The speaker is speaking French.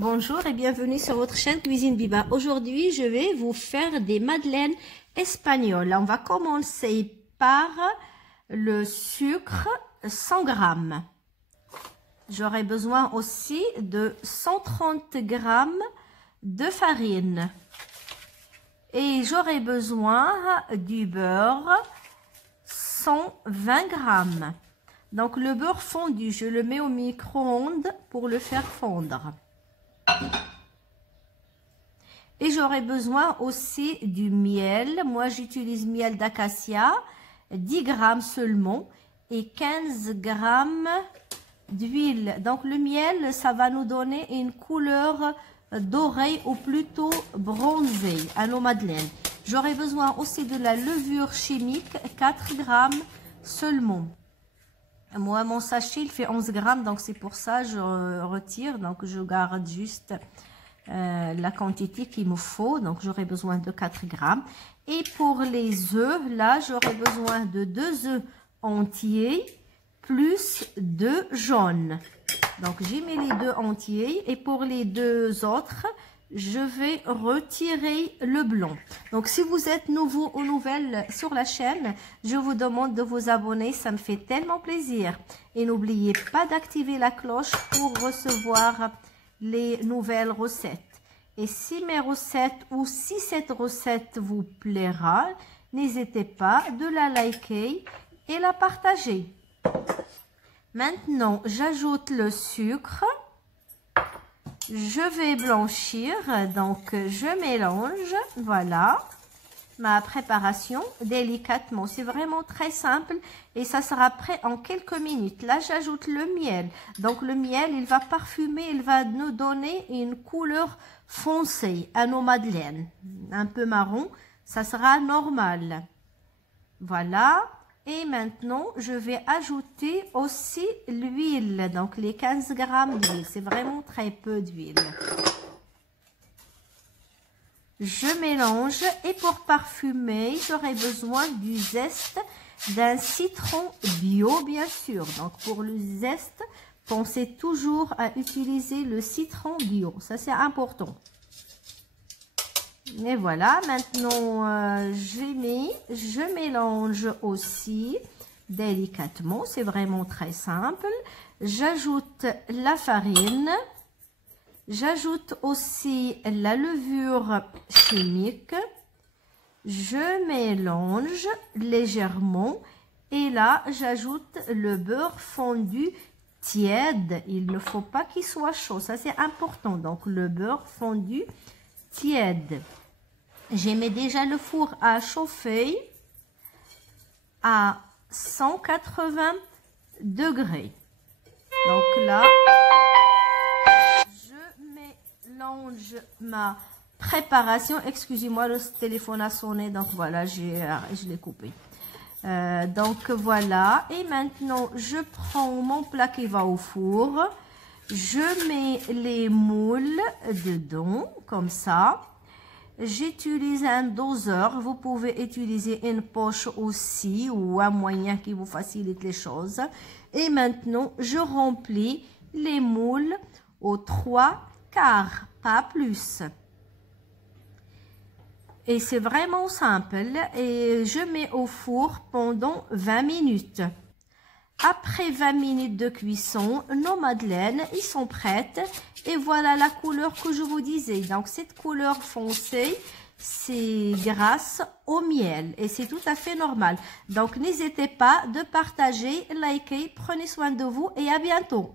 Bonjour et bienvenue sur votre chaîne Cuisine Biba. Aujourd'hui, je vais vous faire des madeleines espagnoles. On va commencer par le sucre 100 grammes. J'aurai besoin aussi de 130 grammes de farine. Et j'aurai besoin du beurre 120 grammes. Donc le beurre fondu, je le mets au micro-ondes pour le faire fondre. Et j'aurai besoin aussi du miel. Moi, j'utilise miel d'acacia, 10 grammes seulement, et 15 grammes d'huile. Donc, le miel, ça va nous donner une couleur dorée ou plutôt bronzée à nos madeleines. J'aurai besoin aussi de la levure chimique, 4 grammes seulement. Moi, mon sachet, il fait 11 grammes, donc c'est pour ça que je retire. Donc, je garde juste la quantité qu'il me faut. Donc, j'aurai besoin de 4 grammes. Et pour les œufs, là, j'aurai besoin de 2 œufs entiers plus 2 jaunes. Donc, j'ai mis les 2 entiers. Et pour les 2 autres, je vais retirer le blanc. Donc, si vous êtes nouveau ou nouvelle sur la chaîne, je vous demande de vous abonner. Ça me fait tellement plaisir. Et n'oubliez pas d'activer la cloche pour recevoir les nouvelles recettes. Et si mes recettes ou si cette recette vous plaira, n'hésitez pas de la liker et la partager. Maintenant, j'ajoute le sucre. Je vais blanchir, donc je mélange, voilà, ma préparation délicatement. C'est vraiment très simple et ça sera prêt en quelques minutes. Là, j'ajoute le miel. Donc, le miel, il va parfumer, il va nous donner une couleur foncée à nos madeleines. Un peu marron, ça sera normal. Voilà. Et maintenant, je vais ajouter aussi l'huile, donc les 15 grammes d'huile. C'est vraiment très peu d'huile. Je mélange et pour parfumer, j'aurai besoin du zeste d'un citron bio, bien sûr. Donc, pour le zeste, pensez toujours à utiliser le citron bio. Ça, c'est important. Et voilà, maintenant je mélange aussi délicatement, c'est vraiment très simple. J'ajoute la farine, j'ajoute aussi la levure chimique, je mélange légèrement et là j'ajoute le beurre fondu tiède. Il ne faut pas qu'il soit chaud, ça c'est important. Donc le beurre fondu tiède. J'ai mis déjà le four à chauffer à 180 degrés. Donc là, je mélange ma préparation. Excusez-moi, le téléphone a sonné, donc voilà, je l'ai coupé. Donc voilà, et maintenant je prends mon plat qui va au four. Je mets les moules dedans, comme ça. J'utilise un doseur. Vous pouvez utiliser une poche aussi ou un moyen qui vous facilite les choses. Et maintenant, je remplis les moules aux 3/4, pas plus. Et c'est vraiment simple. Et je mets au four pendant 20 minutes. Après 20 minutes de cuisson, nos madeleines, ils sont prêtes. Et voilà la couleur que je vous disais. Donc, cette couleur foncée, c'est grâce au miel. Et c'est tout à fait normal. Donc, n'hésitez pas de partager, liker. Prenez soin de vous et à bientôt.